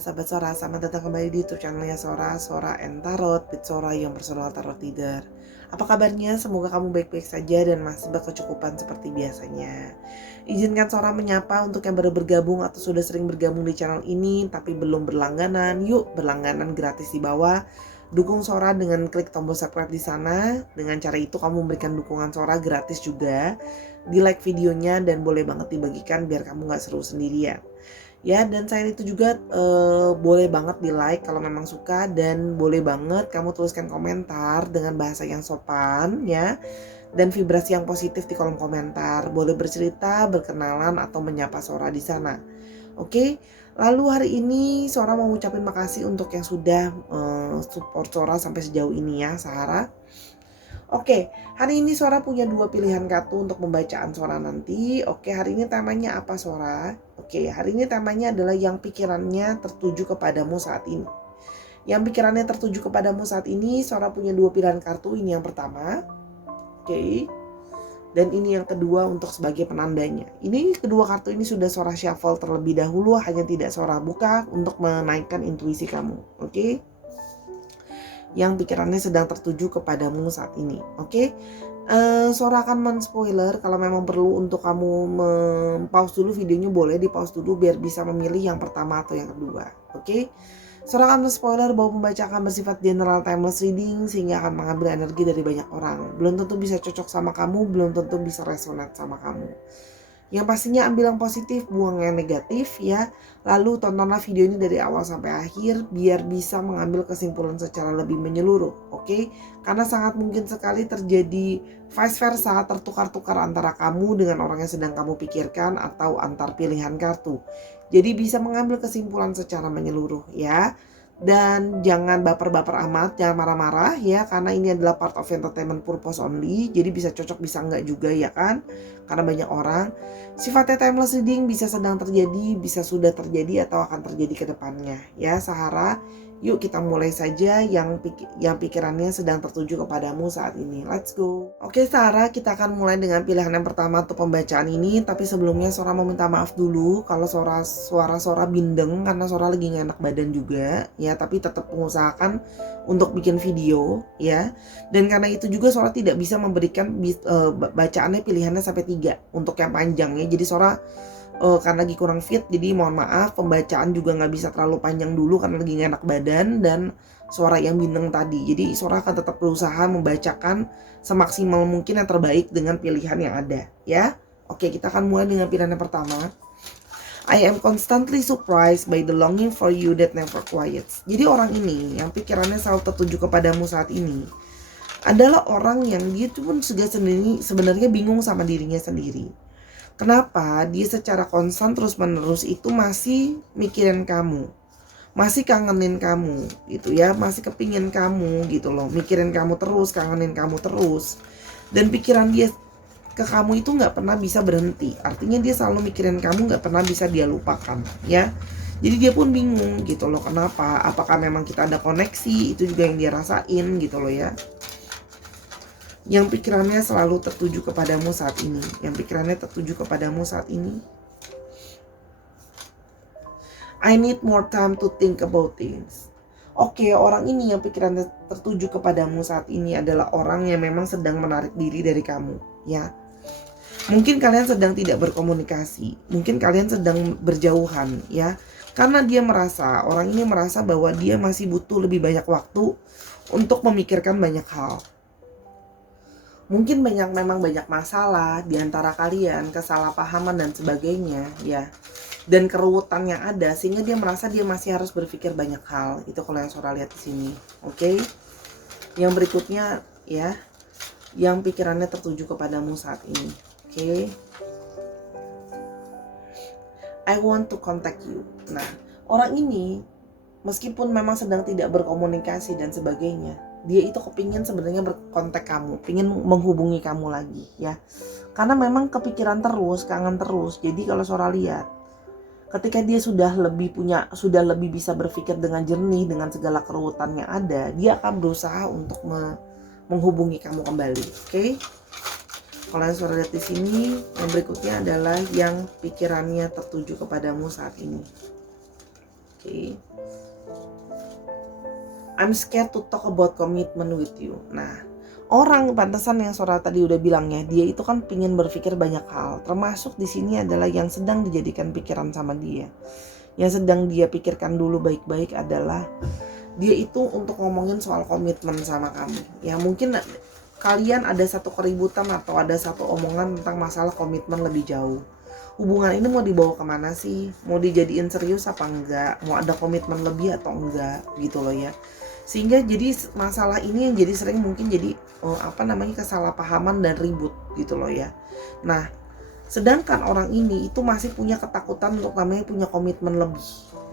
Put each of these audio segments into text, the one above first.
sahabat Sora, selamat datang kembali di YouTube channelnya Sora and Tarot with Sora yang personal tarot leader. Apa kabarnya? Semoga kamu baik-baik saja dan masih berkecukupan seperti biasanya. Izinkan Sora menyapa untuk yang baru bergabung atau sudah sering bergabung di channel ini tapi belum berlangganan. Yuk berlangganan gratis di bawah. Dukung Sora dengan klik tombol subscribe di sana. Dengan cara itu kamu memberikan dukungan Sora gratis juga. Di like videonya dan boleh banget dibagikan biar kamu gak seru sendirian. Ya, dan selain itu juga boleh banget di like kalau memang suka, dan boleh banget kamu tuliskan komentar dengan bahasa yang sopan ya, dan vibrasi yang positif di kolom komentar. Boleh bercerita, berkenalan, atau menyapa Sora di sana. Oke, lalu hari ini Sora mau ngucapin makasih untuk yang sudah support Sora sampai sejauh ini ya, Sahara. Oke, hari ini Sora punya 2 pilihan kartu untuk pembacaan Sora nanti. Oke, hari ini temanya apa Sora? Oke, hari ini temanya adalah yang pikirannya tertuju kepadamu saat ini. Yang pikirannya tertuju kepadamu saat ini, Sora punya 2 pilihan kartu. Ini yang pertama. Oke. Dan ini yang kedua untuk sebagai penandanya. Ini kedua kartu ini sudah Sora shuffle terlebih dahulu, hanya tidak Sora buka untuk menaikkan intuisi kamu. Oke. Yang pikirannya sedang tertuju kepadamu saat ini. Oke. Sora akan men-spoiler. Kalau memang perlu untuk kamu pause dulu videonya, boleh di pause dulu biar bisa memilih yang pertama atau yang kedua. Oke. Sora akan men-spoiler bahwa pembaca akan bersifat general timeless reading, sehingga akan mengambil energi dari banyak orang. Belum tentu bisa cocok sama kamu, belum tentu bisa resonate sama kamu. Yang pastinya ambil yang positif, buang yang negatif ya. Lalu tontonlah video ini dari awal sampai akhir biar bisa mengambil kesimpulan secara lebih menyeluruh, oke? Karena sangat mungkin sekali terjadi vice versa, tertukar-tukar antara kamu dengan orang yang sedang kamu pikirkan atau antar pilihan kartu. Jadi bisa mengambil kesimpulan secara menyeluruh ya. Dan jangan baper-baper amat, jangan marah-marah ya, karena ini adalah part of entertainment purpose only. Jadi bisa cocok bisa enggak juga ya kan, karena banyak orang. Sifatnya timeless reading, bisa sedang terjadi, bisa sudah terjadi, atau akan terjadi ke depannya ya Sahara. Yuk kita mulai saja yang pikirannya sedang tertuju kepadamu saat ini. Let's go. Oke Sahara, kita akan mulai dengan pilihan yang pertama untuk pembacaan ini. Tapi sebelumnya Sora mau minta maaf dulu kalau suara Sora bindeng, karena Sora lagi gak enak badan juga ya. Tapi tetap mengusahakan untuk bikin video ya. Dan karena itu juga Sora tidak bisa memberikan bacaannya pilihannya sampai 3 untuk yang panjang ya. Jadi Sora karena lagi kurang fit, jadi mohon maaf pembacaan juga nggak bisa terlalu panjang dulu karena lagi gak enak badan dan suara yang bindeng tadi. Jadi Sora akan tetap berusaha membacakan semaksimal mungkin yang terbaik dengan pilihan yang ada ya. Oke, kita akan mulai dengan pilihan yang pertama. I am constantly surprised by the longing for you that never quiets. Jadi orang ini yang pikirannya selalu tertuju kepadamu saat ini adalah orang yang dia pun sebenarnya bingung sama dirinya sendiri. Kenapa dia secara konstan terus-menerus itu masih mikirin kamu, masih kangenin kamu gitu ya, masih kepingin kamu gitu loh, mikirin kamu terus, kangenin kamu terus. Dan pikiran dia ke kamu itu gak pernah bisa berhenti. Artinya dia selalu mikirin kamu, gak pernah bisa dia lupakan ya. Jadi dia pun bingung gitu loh, kenapa, apakah memang kita ada koneksi, itu juga yang dia rasain gitu loh ya. Yang pikirannya selalu tertuju kepadamu saat ini. Yang pikirannya tertuju kepadamu saat ini. I need more time to think about things. Oke, orang ini yang pikirannya tertuju kepadamu saat ini adalah orang yang memang sedang menarik diri dari kamu ya. Mungkin kalian sedang tidak berkomunikasi, mungkin kalian sedang berjauhan ya. Karena dia merasa, orang ini merasa bahwa dia masih butuh lebih banyak waktu untuk memikirkan banyak hal. Mungkin memang banyak masalah di antara kalian, kesalahpahaman dan sebagainya ya. Dan keruwetan yang ada sehingga dia merasa dia masih harus berpikir banyak hal. Itu kalau yang Sora lihat di sini. Oke. Yang berikutnya ya, yang pikirannya tertuju kepadamu saat ini. Oke. I want to contact you. Nah, orang ini meskipun memang sedang tidak berkomunikasi dan sebagainya, dia itu kepingin sebenarnya berkontak kamu, pingin menghubungi kamu lagi ya. Karena memang kepikiran terus, kangen terus. Jadi kalau Sora lihat, ketika dia sudah lebih bisa berpikir dengan jernih dengan segala keruwetan yang ada, dia akan berusaha untuk menghubungi kamu kembali. Oke? Kalau yang Sora lihat di sini, yang berikutnya adalah yang pikirannya tertuju kepadamu saat ini. Oke. I'm scared to talk about commitment with you. Nah, orang pantesan yang Sora tadi udah bilangnya, dia itu kan pingin berpikir banyak hal. Termasuk di sini adalah yang sedang dijadikan pikiran sama dia. Yang sedang dia pikirkan dulu baik-baik adalah dia itu untuk ngomongin soal komitmen sama kamu. Ya mungkin kalian ada satu keributan atau ada satu omongan tentang masalah komitmen lebih jauh. Hubungan ini mau dibawa kemana sih? Mau dijadiin serius apa enggak? Mau ada komitmen lebih atau enggak? Gitu loh ya. Sehingga jadi masalah ini yang jadi sering mungkin jadi kesalahpahaman dan ribut gitu loh ya. Nah, sedangkan orang ini itu masih punya ketakutan untuk namanya punya komitmen lebih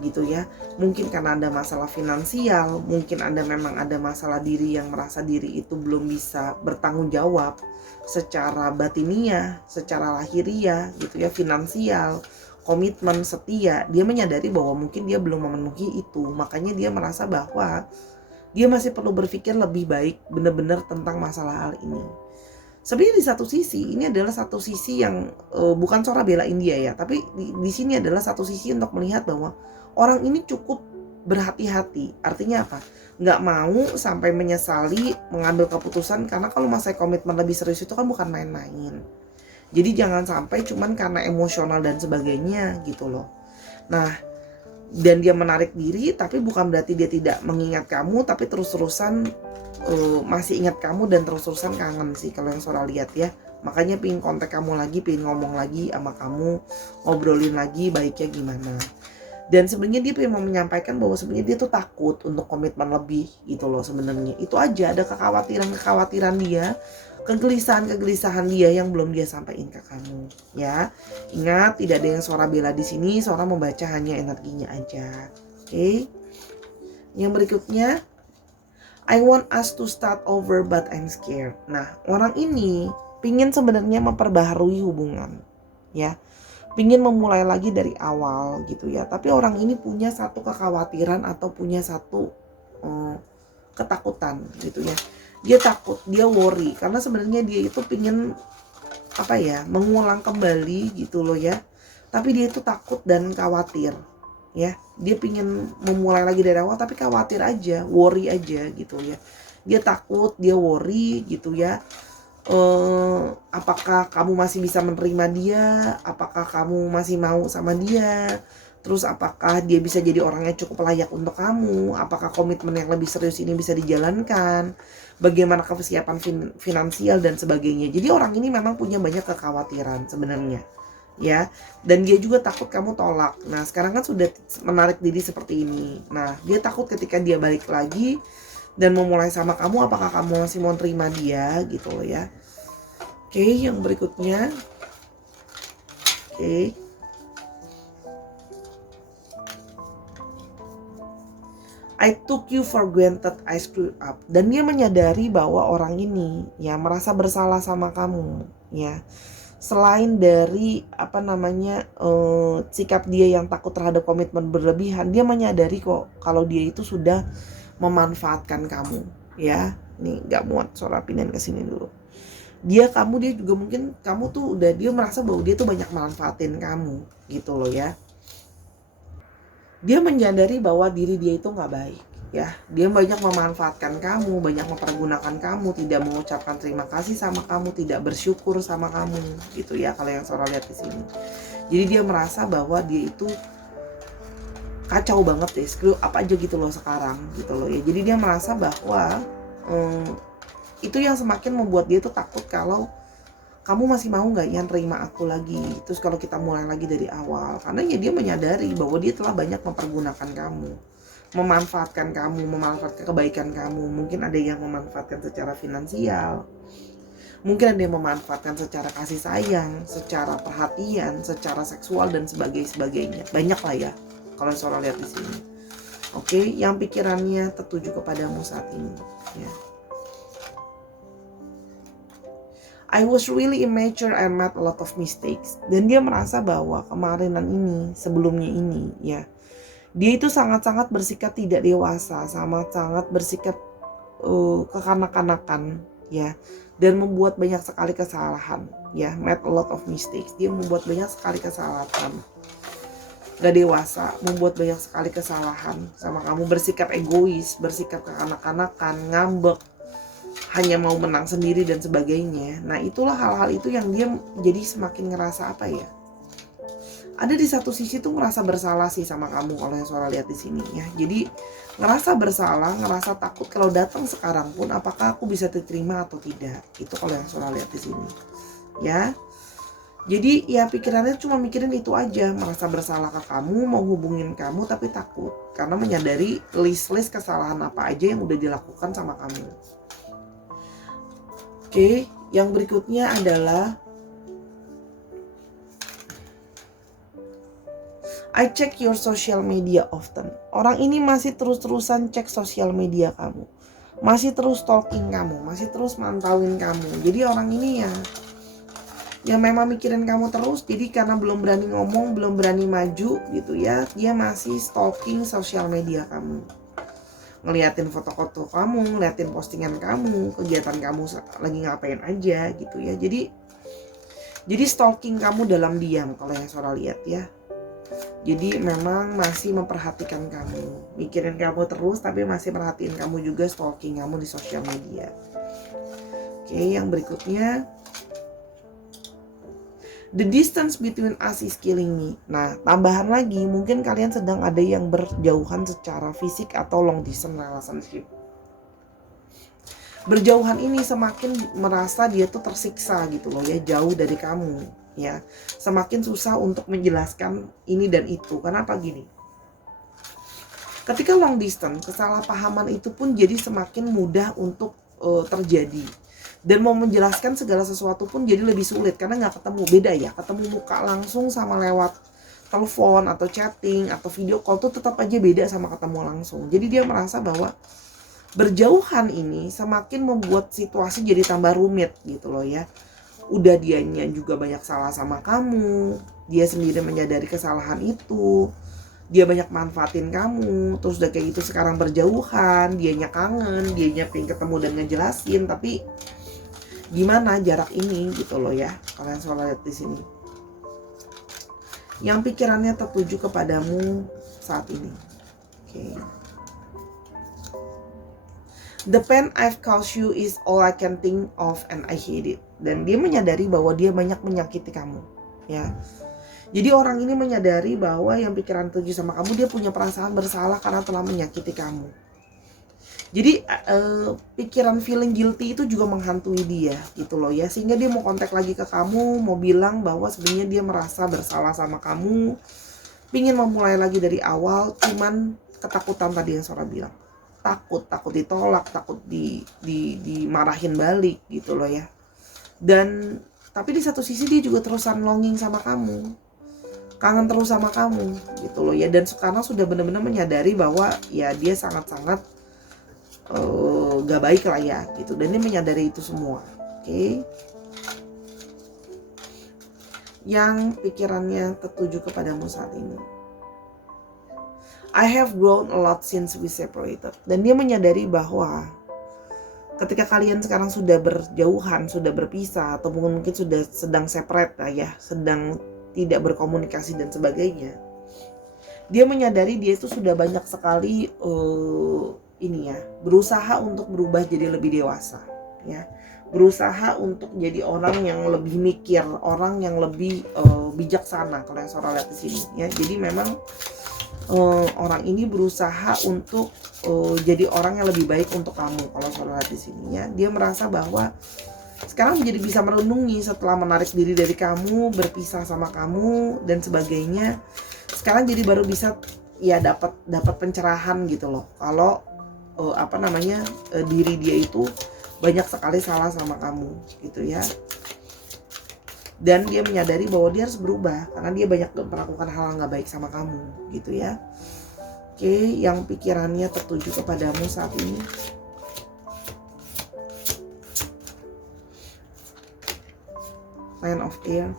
gitu ya. Mungkin karena ada masalah finansial, mungkin memang ada masalah diri yang merasa diri itu belum bisa bertanggung jawab secara batiniah, secara lahiriah gitu ya, finansial, komitmen, setia. Dia menyadari bahwa mungkin dia belum memenuhi itu. Makanya dia merasa bahwa dia masih perlu berpikir lebih baik benar-benar tentang masalah hal ini. Sebenarnya di satu sisi ini adalah satu sisi yang bukan Sora belain dia ya, tapi di sini adalah satu sisi untuk melihat bahwa orang ini cukup berhati-hati. Artinya apa? Nggak mau sampai menyesali mengambil keputusan, karena kalau masa komitmen lebih serius itu kan bukan main-main. Jadi jangan sampai cuman karena emosional dan sebagainya gitu loh. Nah, dan dia menarik diri, tapi bukan berarti dia tidak mengingat kamu, tapi terus-terusan masih ingat kamu dan terus-terusan kangen sih kalau yang Sora lihat ya. Makanya pingin kontak kamu lagi, pingin ngomong lagi sama kamu, ngobrolin lagi baiknya gimana. Dan sebenarnya dia pengen mau menyampaikan bahwa sebenarnya dia tuh takut untuk komitmen lebih gitu loh sebenarnya. Itu aja, ada kekhawatiran dia, kegelisahan dia yang belum dia sampaikan ke kamu ya. Ingat, tidak ada yang Sora bela di sini, Sora membaca hanya energinya aja. Oke. Yang berikutnya, I want us to start over but I'm scared. Nah, orang ini pingin sebenarnya memperbaharui hubungan ya. Pingin memulai lagi dari awal gitu ya. Tapi orang ini punya satu kekhawatiran atau punya satu ketakutan gitu ya. Dia takut, dia worry karena sebenarnya dia itu pingin mengulang kembali gitu loh ya. Tapi dia itu takut dan khawatir ya. Dia pingin memulai lagi dari awal tapi khawatir aja, worry aja gitu ya. Dia takut, dia worry gitu ya. Apakah kamu masih bisa menerima dia? Apakah kamu masih mau sama dia? Terus apakah dia bisa jadi orang yang cukup layak untuk kamu? Apakah komitmen yang lebih serius ini bisa dijalankan? Bagaimana kesiapan finansial dan sebagainya. Jadi orang ini memang punya banyak kekhawatiran sebenarnya ya. Dan dia juga takut kamu tolak. Nah sekarang kan sudah menarik diri seperti ini. Nah dia takut ketika dia balik lagi dan memulai sama kamu, apakah kamu masih mau terima dia gitu loh ya. Oke, yang berikutnya. Oke. I took you for granted, I screwed up. Dan dia menyadari bahwa orang ini ya merasa bersalah sama kamu ya. Selain dari sikap dia yang takut terhadap komitmen berlebihan, dia menyadari kok kalau dia itu sudah memanfaatkan kamu ya. Nih nggak muat Sora pindahin ke sini dulu. Dia juga mungkin kamu tuh dia merasa bahwa dia tuh banyak manfaatin kamu gitu loh ya. Dia menyadari bahwa diri dia itu nggak baik ya. Dia banyak memanfaatkan kamu, banyak mempergunakan kamu, tidak mengucapkan terima kasih sama kamu, tidak bersyukur sama kamu gitu ya kalau yang Sora lihat di sini. Jadi dia merasa bahwa dia itu kacau banget deh, screw up aja gitu loh sekarang gitu loh ya. Jadi dia merasa bahwa itu yang semakin membuat dia tuh takut kalau kamu masih mau nggak ya terima aku lagi, terus kalau kita mulai lagi dari awal. Karena ya dia menyadari bahwa dia telah banyak mempergunakan kamu, memanfaatkan kamu, memanfaatkan kebaikan kamu. Mungkin ada yang memanfaatkan secara finansial, mungkin ada yang memanfaatkan secara kasih sayang, secara perhatian, secara seksual dan sebagainya. Banyak lah ya kalau Sora lihat di sini. Oke, yang pikirannya tertuju kepadamu saat ini ya. I was really immature and made a lot of mistakes. Dan dia merasa bahwa kemarinan ini, sebelumnya ini ya, dia itu sangat-sangat bersikap tidak dewasa, sangat-sangat bersikap kekanak-kanakan ya, dan membuat banyak sekali kesalahan ya, made a lot of mistakes. Dia membuat banyak sekali kesalahan gak dewasa, membuat banyak sekali kesalahan sama kamu, bersikap egois, bersikap kekanak-kanakan, ngambek, hanya mau menang sendiri dan sebagainya. Nah itulah hal-hal itu yang dia jadi semakin ngerasa apa ya, ada di satu sisi tuh ngerasa bersalah sih sama kamu kalau yang Sora lihat di sini ya. Jadi ngerasa bersalah, ngerasa takut kalau datang sekarang pun apakah aku bisa diterima atau tidak. Itu kalau yang Sora lihat di sini. Ya. Jadi ya pikirannya cuma mikirin itu aja, merasa bersalah ke kamu, mau hubungin kamu tapi takut karena menyadari list-list kesalahan apa aja yang udah dilakukan sama kamu. Oke, yang berikutnya adalah I check your social media often. Orang ini masih terus-terusan cek sosial media kamu, masih terus stalking kamu, masih terus mantauin kamu. Jadi orang ini ya memang mikirin kamu terus. Jadi karena belum berani ngomong, belum berani maju gitu ya, dia masih stalking sosial media kamu, ngeliatin foto-foto kamu, ngeliatin postingan kamu, kegiatan kamu lagi ngapain aja gitu ya. Jadi stalking kamu dalam diam kalau yang Sora lihat ya. Jadi memang masih memperhatikan kamu, mikirin kamu terus tapi masih perhatiin kamu juga, stalking kamu di sosial media. Oke, yang berikutnya, the distance between us is killing me. Nah, tambahan lagi, mungkin kalian sedang ada yang berjauhan secara fisik atau long distance relationship. Berjauhan ini semakin merasa dia tuh tersiksa gitu loh ya, jauh dari kamu ya. Semakin susah untuk menjelaskan ini dan itu. Kenapa gini? Ketika long distance, kesalahpahaman itu pun jadi semakin mudah untuk terjadi. Dan mau menjelaskan segala sesuatu pun jadi lebih sulit karena nggak ketemu. Beda ya, ketemu muka langsung sama lewat telepon atau chatting atau video call tuh tetap aja beda sama ketemu langsung. Jadi dia merasa bahwa berjauhan ini semakin membuat situasi jadi tambah rumit gitu loh ya. Udah dianya juga banyak salah sama kamu, dia sendiri menyadari kesalahan itu, dia banyak manfaatin kamu, terus udah kayak gitu sekarang berjauhan, dianya kangen, dianya pengen ketemu dan ngejelasin, tapi gimana jarak ini gitu loh ya. Kalian soal lihat di sini, yang pikirannya tertuju kepadamu saat ini. Oke. The pain I've caused you is all I can think of and I hate it. Dan dia menyadari bahwa dia banyak menyakiti kamu ya. Jadi orang ini menyadari bahwa yang pikiran tuju sama kamu, dia punya perasaan bersalah karena telah menyakiti kamu. Jadi pikiran feeling guilty itu juga menghantui dia gitu loh ya. Sehingga dia mau kontak lagi ke kamu, mau bilang bahwa sebenarnya dia merasa bersalah sama kamu, pingin memulai lagi dari awal, cuman ketakutan tadi yang Sora bilang. Takut ditolak, takut dimarahin balik gitu loh ya. Dan tapi di satu sisi dia juga terusan longing sama kamu, kangen terus sama kamu gitu loh ya. Dan sekarang sudah benar-benar menyadari bahwa ya dia sangat-sangat gak baik lah ya gitu. Dan dia menyadari itu semua. Oke. Yang pikirannya tertuju kepadamu saat ini, I have grown a lot since we separated. Dan dia menyadari bahwa ketika kalian sekarang sudah berjauhan, sudah berpisah, atau mungkin sudah sedang separate lah ya, sedang tidak berkomunikasi dan sebagainya, dia menyadari dia itu sudah banyak sekali berusaha untuk berubah jadi lebih dewasa ya, berusaha untuk jadi orang yang lebih mikir, orang yang lebih bijaksana kalau yang Sora lihat di sini ya. Jadi memang orang ini berusaha untuk jadi orang yang lebih baik untuk kamu kalau Sora lihat di sini ya. Dia merasa bahwa sekarang menjadi bisa merenungi setelah menarik diri dari kamu, berpisah sama kamu dan sebagainya. Sekarang jadi baru bisa ya dapat pencerahan gitu loh. Kalau diri dia itu banyak sekali salah sama kamu gitu ya. Dan dia menyadari bahwa dia harus berubah karena dia banyak melakukan hal yang gak baik sama kamu gitu ya. Oke, yang pikirannya tertuju kepadamu saat ini, Nine of Air,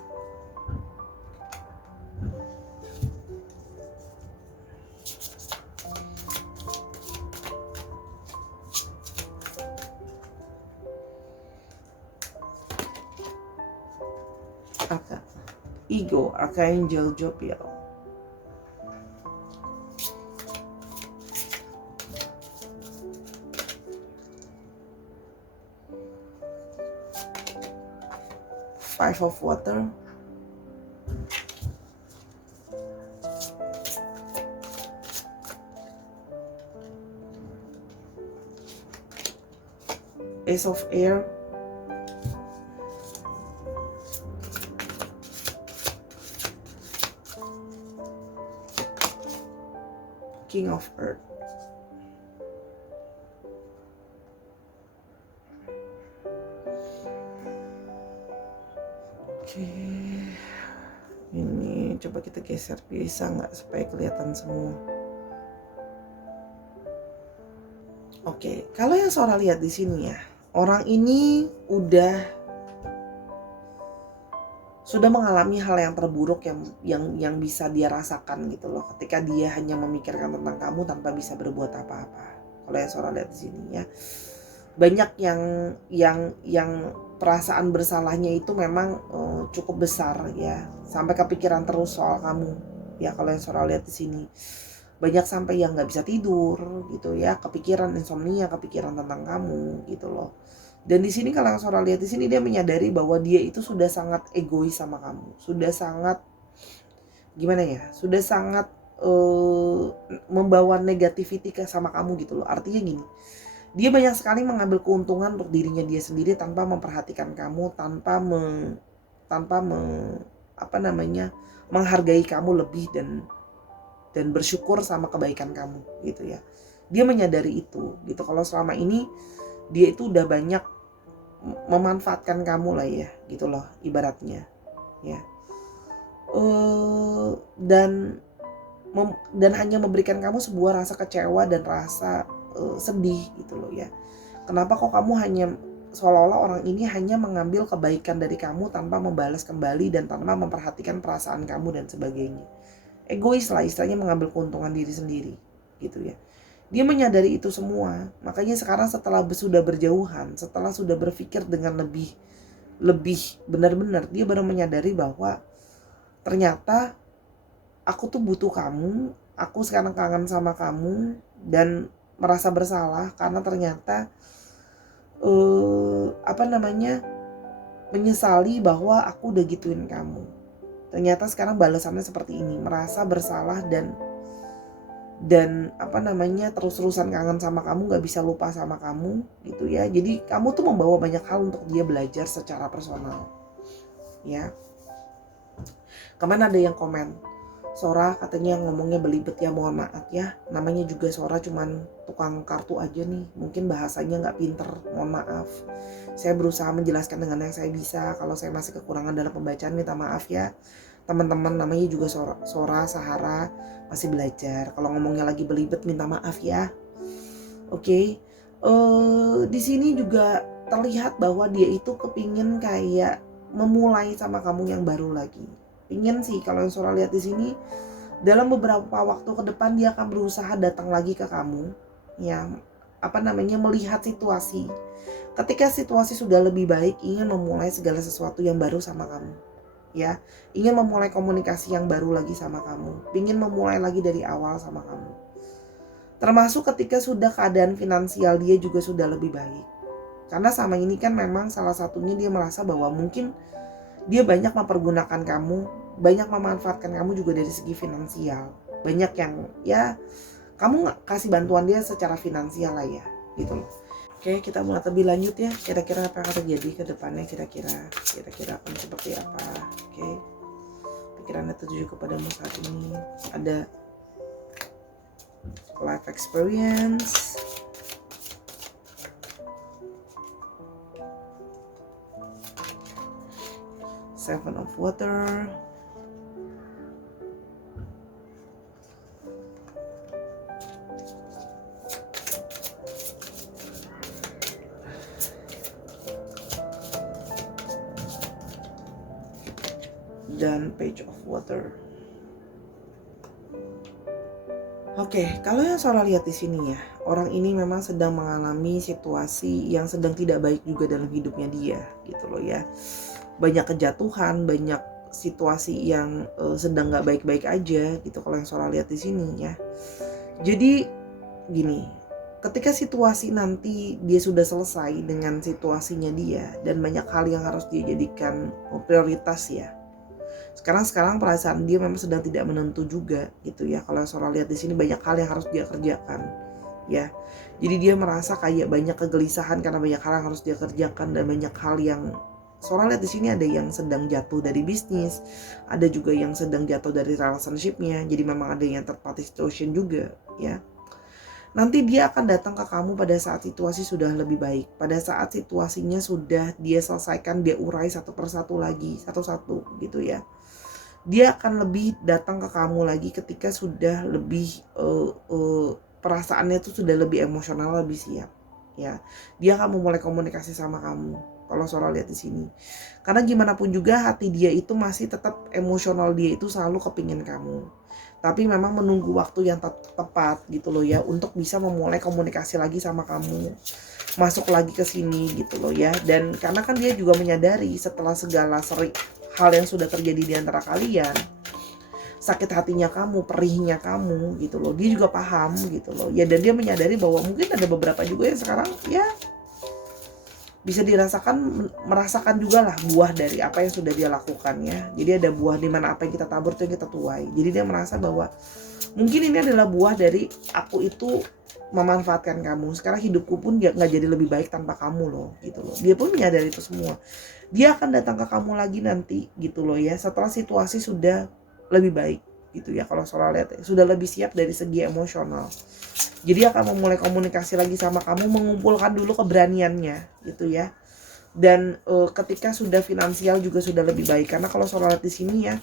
Ego, Archangel Jophiel. Five of Water, Ace of Air, King of Earth. Oke, ini coba kita geser, bisa nggak supaya kelihatan semua. Oke, kalau yang Sora lihat di sini ya, orang ini sudah mengalami hal yang terburuk yang bisa dia rasakan gitu loh, ketika dia hanya memikirkan tentang kamu tanpa bisa berbuat apa-apa. Kalau yang Sora lihat di sini ya, banyak yang perasaan bersalahnya itu memang cukup besar ya, sampai kepikiran terus soal kamu ya. Kalau yang Sora lihat di sini, banyak sampai yang nggak bisa tidur gitu ya, kepikiran, insomnia, kepikiran tentang kamu gitu loh. Dan di sini kalau yang Sora lihat di sini, dia menyadari bahwa dia itu sudah sangat egois sama kamu, sudah sangat gimana ya, sudah sangat membawa negativity sama kamu gitu loh. Artinya gini, dia banyak sekali mengambil keuntungan untuk dirinya dia sendiri tanpa memperhatikan kamu, tanpa menghargai kamu lebih dan bersyukur sama kebaikan kamu gitu ya. Dia menyadari itu gitu. Kalau selama ini dia itu udah banyak memanfaatkan kamu lah ya gitu loh ibaratnya ya. Dan hanya memberikan kamu sebuah rasa kecewa dan rasa sedih gitu loh ya. Kenapa kok kamu hanya seolah-olah orang ini hanya mengambil kebaikan dari kamu tanpa membalas kembali dan tanpa memperhatikan perasaan kamu dan sebagainya. Egois lah istilahnya, mengambil keuntungan diri sendiri gitu ya. Dia menyadari itu semua, makanya sekarang setelah sudah berjauhan, setelah sudah berpikir dengan lebih benar-benar, dia baru menyadari bahwa ternyata aku tuh butuh kamu, aku sekarang kangen sama kamu dan merasa bersalah karena ternyata menyesali bahwa aku udah gituin kamu. Ternyata sekarang balasannya seperti ini, merasa bersalah dan terus-terusan kangen sama kamu, gak bisa lupa sama kamu gitu ya. Jadi kamu tuh membawa banyak hal untuk dia belajar secara personal ya. Kemarin ada yang komen, Sora katanya ngomongnya belibet ya, mohon maaf ya, namanya juga Sora cuman tukang kartu aja nih, mungkin bahasanya gak pinter, mohon maaf. Saya berusaha menjelaskan dengan yang saya bisa. Kalau saya masih kekurangan dalam pembacaan, minta maaf ya teman-teman, namanya juga Sora Sahara, masih belajar. Kalau ngomongnya lagi belibet, minta maaf ya. Oke. Di sini juga terlihat bahwa dia itu kepingin kayak memulai sama kamu yang baru lagi. Pingin sih, kalau yang Sora lihat di sini, dalam beberapa waktu ke depan dia akan berusaha datang lagi ke kamu ya, melihat situasi. Ketika situasi sudah lebih baik, ingin memulai segala sesuatu yang baru sama kamu ya, ingin memulai komunikasi yang baru lagi sama kamu, ingin memulai lagi dari awal sama kamu. Termasuk ketika sudah keadaan finansial dia juga sudah lebih baik. Karena sama ini kan memang salah satunya dia merasa bahwa mungkin dia banyak mempergunakan kamu, banyak memanfaatkan kamu juga dari segi finansial. Banyak yang ya kamu nggak kasih bantuan dia secara finansial lah ya gitu loh. Oke, kita mulai lebih lanjut ya. Kira-kira apa yang akan terjadi ke depannya, kira-kira akan seperti apa. Oke, pikirannya tertuju kepadamu saat ini. Ada life experience, Seven of Water, dan Page of Water. Oke, kalau yang Sora lihat di sini ya, orang ini memang sedang mengalami situasi yang sedang tidak baik juga dalam hidupnya dia, gitu loh ya. Banyak kejatuhan, banyak situasi yang sedang nggak baik-baik aja, gitu. Kalau yang Sora lihat di sini ya. Jadi gini, ketika situasi nanti dia sudah selesai dengan situasinya dia dan banyak hal yang harus dia jadikan prioritas ya. Sekarang perasaan dia memang sedang tidak menentu juga gitu ya. Kalau Sora lihat di sini banyak hal yang harus dia kerjakan ya. Jadi dia merasa kayak banyak kegelisahan karena banyak hal yang harus dia kerjakan dan banyak hal yang Sora lihat di sini ada yang sedang jatuh dari bisnis, ada juga yang sedang jatuh dari relationship-nya. Jadi memang ada yang third party situation juga ya. Nanti dia akan datang ke kamu pada saat situasi sudah lebih baik. Pada saat situasinya sudah dia selesaikan, dia urai satu persatu lagi, satu-satu gitu ya. Dia akan lebih datang ke kamu lagi ketika sudah lebih perasaannya itu sudah lebih emosional, lebih siap ya. Dia akan memulai komunikasi sama kamu. Kalau Sora lihat di sini. Karena gimana pun juga hati dia itu masih tetap emosional, dia itu selalu kepingin kamu. Tapi memang menunggu waktu yang tepat gitu loh ya untuk bisa memulai komunikasi lagi sama kamu, masuk lagi ke sini gitu loh ya. Dan karena kan dia juga menyadari setelah segala hal yang sudah terjadi di antara kalian, sakit hatinya kamu, perihnya kamu gitu loh, dia juga paham gitu loh ya. Dan dia menyadari bahwa mungkin ada beberapa juga yang sekarang ya bisa merasakan juga lah buah dari apa yang sudah dia lakukan ya. Jadi ada buah di mana apa yang kita tabur itu yang kita tuai. Jadi dia merasa bahwa mungkin ini adalah buah dari aku itu memanfaatkan kamu. Sekarang hidupku pun nggak jadi lebih baik tanpa kamu loh gitu loh. Dia pun menyadari itu semua. Dia akan datang ke kamu lagi nanti gitu loh ya, setelah situasi sudah lebih baik gitu ya. Kalau Sora lihat sudah lebih siap dari segi emosional. Jadi akan memulai komunikasi lagi sama kamu, mengumpulkan dulu keberaniannya gitu ya. Dan ketika sudah finansial juga sudah lebih baik. Karena kalau Sora lihat di sini ya,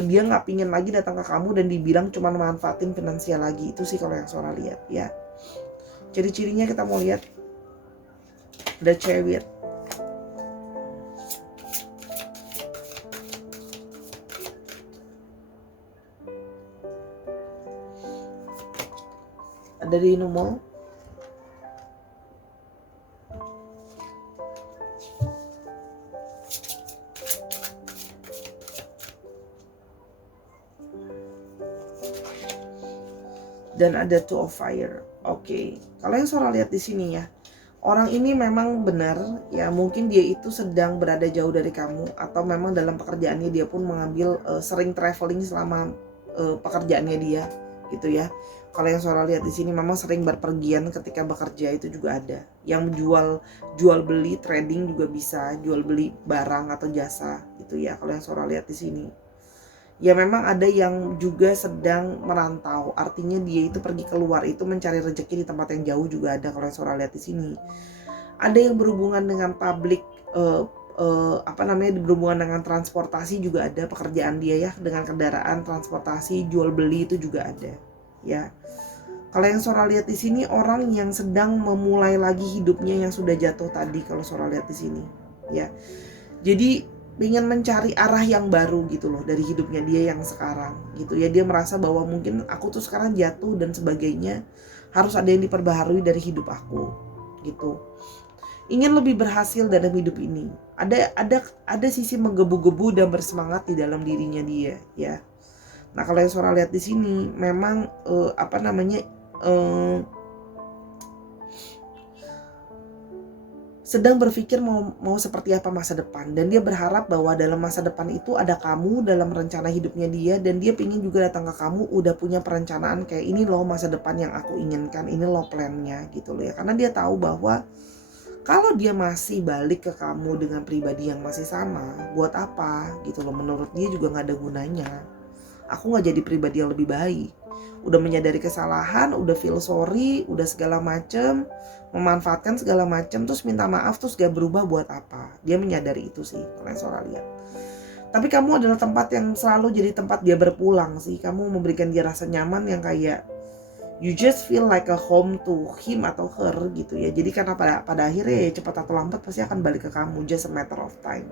dia nggak pingin lagi datang ke kamu dan dibilang cuma manfaatin finansial lagi. Itu sih kalau yang Sora lihat ya. Ciri-cirinya kita mau lihat The Chariot. Ada di Numo. Dan ada Two of Fire. Oke. Kalau yang Sora lihat di sini ya, orang ini memang benar ya, mungkin dia itu sedang berada jauh dari kamu atau memang dalam pekerjaannya dia pun mengambil sering traveling selama pekerjaannya dia gitu ya. Kalau yang Sora lihat di sini memang sering berpergian ketika bekerja itu juga ada. Yang jual beli trading juga bisa, jual beli barang atau jasa gitu ya. Kalau yang Sora lihat di sini. Ya memang ada yang juga sedang merantau, artinya dia itu pergi keluar itu mencari rezeki di tempat yang jauh juga ada. Kalau yang Sora lihat di sini. Ada yang berhubungan dengan publik, berhubungan dengan transportasi juga ada, pekerjaan dia ya dengan kendaraan transportasi, jual beli itu juga ada ya. Kalau yang Sora lihat di sini orang yang sedang memulai lagi hidupnya yang sudah jatuh tadi. Kalau Sora lihat di sini ya, jadi ingin mencari arah yang baru gitu loh dari hidupnya dia yang sekarang gitu ya. Dia merasa bahwa mungkin aku tuh sekarang jatuh dan sebagainya, harus ada yang diperbaharui dari hidup aku gitu. Ingin lebih berhasil dalam hidup ini. Ada sisi menggebu-gebu dan bersemangat di dalam dirinya dia ya. Nah kalau yang Sora lihat di sini memang sedang berpikir mau seperti apa masa depan, dan dia berharap bahwa dalam masa depan itu ada kamu dalam rencana hidupnya dia, dan dia pingin juga datang ke kamu udah punya perencanaan kayak ini loh masa depan yang aku inginkan, ini loh plannya gitu loh ya. Karena dia tahu bahwa kalau dia masih balik ke kamu dengan pribadi yang masih sama, buat apa gitu loh, menurut dia juga gak ada gunanya. Aku gak jadi pribadi yang lebih baik. Udah menyadari kesalahan, udah feel sorry, udah segala macem, memanfaatkan segala macam, terus minta maaf, terus gak berubah buat apa. Dia menyadari itu sih kalau yang Sora lihat. Tapi kamu adalah tempat yang selalu jadi tempat dia berpulang sih. Kamu memberikan dia rasa nyaman yang kayak you just feel like a home to him atau her gitu ya. Jadi karena pada akhirnya ya cepat atau lambat pasti akan balik ke kamu, just a matter of time.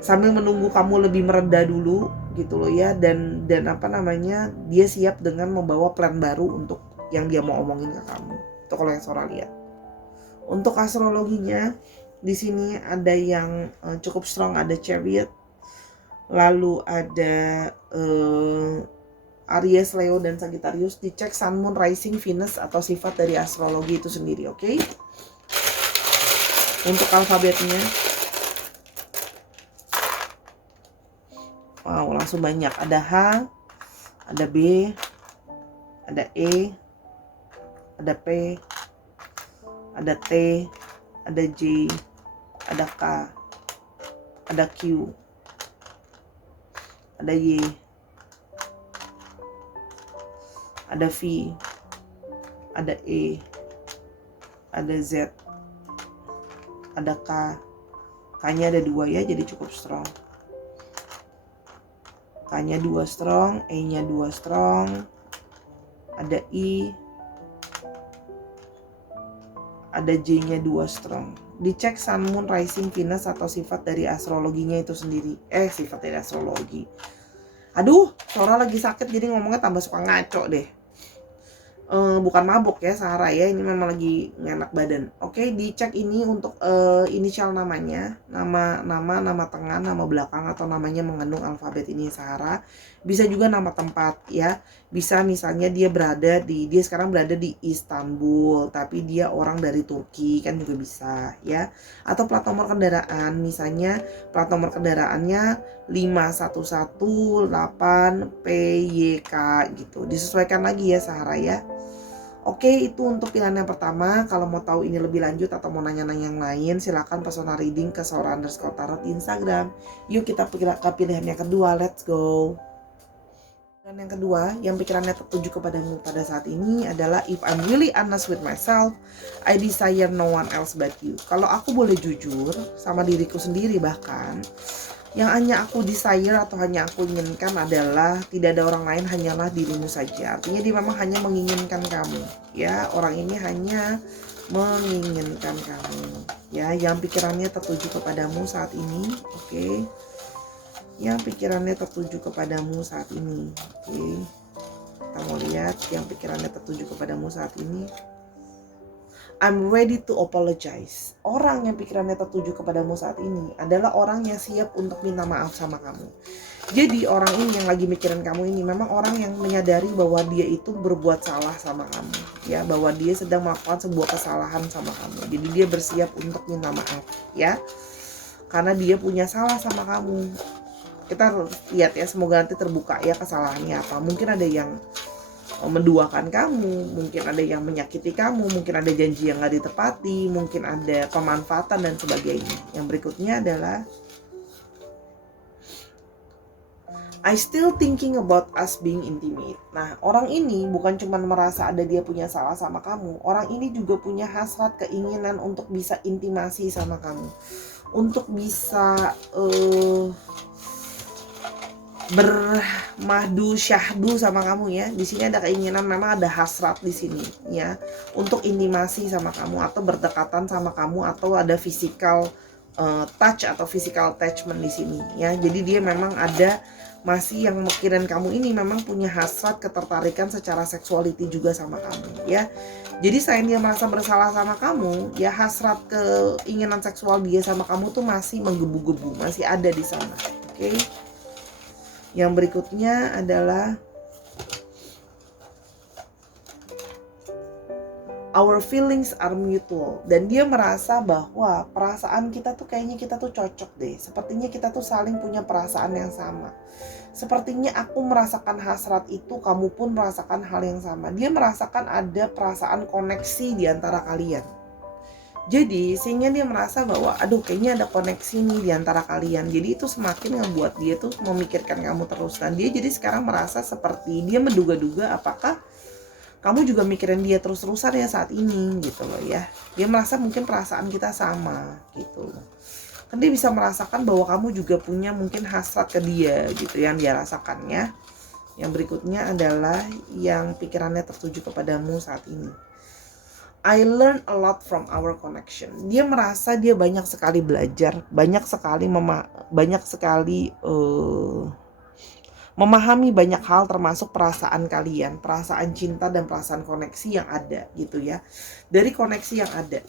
Sambil menunggu kamu lebih mereda dulu gitu loh ya, dan dia siap dengan membawa plan baru untuk yang dia mau omongin ke kamu. Itu kalau yang Sora lihat. Untuk astrologinya di sini ada yang cukup strong, ada Chariot, lalu ada Aries, Leo, dan Sagittarius, dicek Sun, Moon, Rising, Venus atau sifat dari astrologi itu sendiri, oke? Untuk alfabetnya, wow, langsung banyak. Ada H, ada B, ada E, ada P, ada T, ada J, ada K, ada Q, ada Y, ada V, ada E, ada Z, ada K. K-nya ada 2 ya, jadi cukup strong. K-nya 2 strong, E-nya 2 strong, ada I, ada J-nya 2 strong. Dicek Sun, Moon, Rising, Venus atau sifat dari astrologinya itu sendiri. Sifat dari astrologi. Aduh, Sora lagi sakit jadi ngomongnya tambah suka ngaco deh. Bukan mabuk ya Sarah ya, ini memang lagi ngenak badan. Oke, dicek ini untuk inisial namanya, nama tengah, nama belakang atau namanya mengandung alfabet ini Sarah. Bisa juga nama tempat ya. Bisa misalnya dia sekarang berada di Istanbul tapi dia orang dari Turki, kan juga bisa ya. Atau plat nomor kendaraan, misalnya plat nomor kendaraannya 5118 PYK gitu. Disesuaikan lagi ya Sarah ya. Oke, itu untuk pilihan yang pertama. Kalau mau tahu ini lebih lanjut atau mau nanya-nanya yang lain, silakan personal reading ke Sora_tarot di Instagram. Yuk kita ke pilihan yang kedua, let's go. Dan yang kedua, yang pikirannya tertuju kepadamu pada saat ini adalah if I'm really honest with myself, I desire no one else but you. Kalau aku boleh jujur sama diriku sendiri bahkan, yang hanya aku desire atau hanya aku inginkan adalah tidak ada orang lain, hanyalah dirimu saja. Artinya dia memang hanya menginginkan kamu ya, orang ini hanya menginginkan kamu ya, yang pikirannya tertuju kepadamu saat ini. Oke, yang pikirannya tertuju kepadamu saat ini. Oke, kita mau lihat yang pikirannya tertuju kepadamu saat ini. I'm ready to apologize. Orang yang pikirannya tertuju kepadamu saat ini adalah orang yang siap untuk minta maaf sama kamu. Jadi orang ini yang lagi mikirin kamu ini memang orang yang menyadari bahwa dia itu berbuat salah sama kamu ya, bahwa dia sedang melakukan sebuah kesalahan sama kamu. Jadi dia bersiap untuk minta maaf ya, karena dia punya salah sama kamu. Kita lihat ya, semoga nanti terbuka ya kesalahannya apa. Mungkin ada yang menduakan kamu, mungkin ada yang menyakiti kamu, mungkin ada janji yang gak ditepati, mungkin ada pemanfaatan dan sebagainya. Yang berikutnya adalah I still thinking about us being intimate. Nah, orang ini bukan cuma merasa ada dia punya salah sama kamu, orang ini juga punya hasrat keinginan untuk bisa intimasi sama kamu, untuk bisa bermahdu syahdu sama kamu ya. Di sini ada keinginan, memang ada hasrat di sini ya, untuk intimasi sama kamu atau berdekatan sama kamu, atau ada physical touch atau physical attachment di sini ya. Jadi dia memang ada masih yang mikirin kamu ini memang punya hasrat ketertarikan secara seksuality juga sama kamu ya. Jadi selain dia merasa bersalah sama kamu ya, hasrat keinginan seksual dia sama kamu tuh masih menggebu-gebu, masih ada di sana. Oke. Yang berikutnya adalah our feelings are mutual. Dan dia merasa bahwa perasaan kita tuh kayaknya kita tuh cocok deh. Sepertinya kita tuh saling punya perasaan yang sama. Sepertinya aku merasakan hasrat itu, kamu pun merasakan hal yang sama. Dia merasakan ada perasaan koneksi di antara kalian. Jadi sehingga dia merasa bahwa aduh kayaknya ada koneksi nih di antara kalian. Jadi itu semakin ngebuat dia tuh memikirkan kamu terus. Dan dia jadi sekarang merasa seperti dia menduga-duga apakah kamu juga mikirin dia terus-terusan ya saat ini gitu loh ya. Dia merasa mungkin perasaan kita sama gitu loh. Kan dia bisa merasakan bahwa kamu juga punya mungkin hasrat ke dia gitu yang dia rasakan ya. Yang berikutnya adalah yang pikirannya tertuju kepadamu saat ini. I learn a lot from our connection. Dia merasa dia banyak sekali belajar, banyak sekali memahami banyak hal, termasuk perasaan kalian, perasaan cinta dan perasaan koneksi yang ada gitu ya. Dari koneksi yang ada.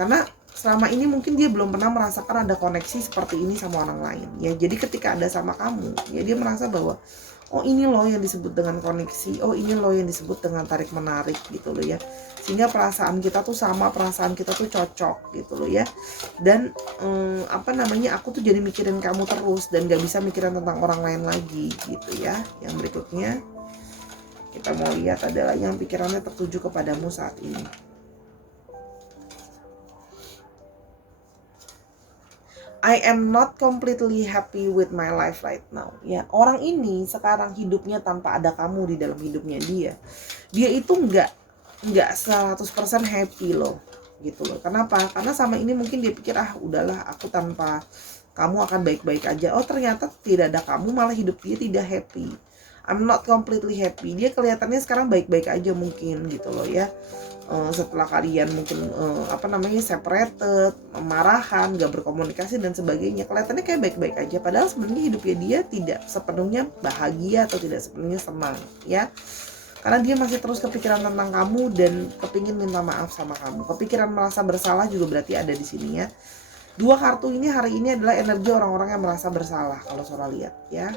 Karena selama ini mungkin dia belum pernah merasakan ada koneksi seperti ini sama orang lain ya. Jadi ketika ada sama kamu ya, dia merasa bahwa oh ini loh yang disebut dengan koneksi, oh ini loh yang disebut dengan tarik menarik gitu loh ya. Sehingga perasaan kita tuh sama, perasaan kita tuh cocok gitu loh ya. Dan aku tuh jadi mikirin kamu terus dan gak bisa mikirin tentang orang lain lagi gitu ya. Yang berikutnya kita mau lihat adalah yang pikirannya tertuju kepadamu saat ini. I am not completely happy with my life right now. Ya, orang ini sekarang hidupnya tanpa ada kamu di dalam hidupnya dia. Dia itu nggak 100% happy loh, gitu loh. Kenapa? Karena sama ini mungkin dia pikir udahlah aku tanpa kamu akan baik-baik aja. Oh ternyata tidak ada kamu malah hidup dia tidak happy. I'm not completely happy. Dia kelihatannya sekarang baik-baik aja mungkin gitu loh ya. Setelah kalian mungkin separated, marahan, gak berkomunikasi dan sebagainya, kelihatannya kayak baik-baik aja, padahal sebenarnya hidupnya dia tidak sepenuhnya bahagia atau tidak sepenuhnya senang ya, karena dia masih terus kepikiran tentang kamu dan kepingin minta maaf sama kamu. Kepikiran merasa bersalah juga berarti ada di sini ya. Dua kartu ini hari ini adalah energi orang-orang yang merasa bersalah kalau Sora lihat ya.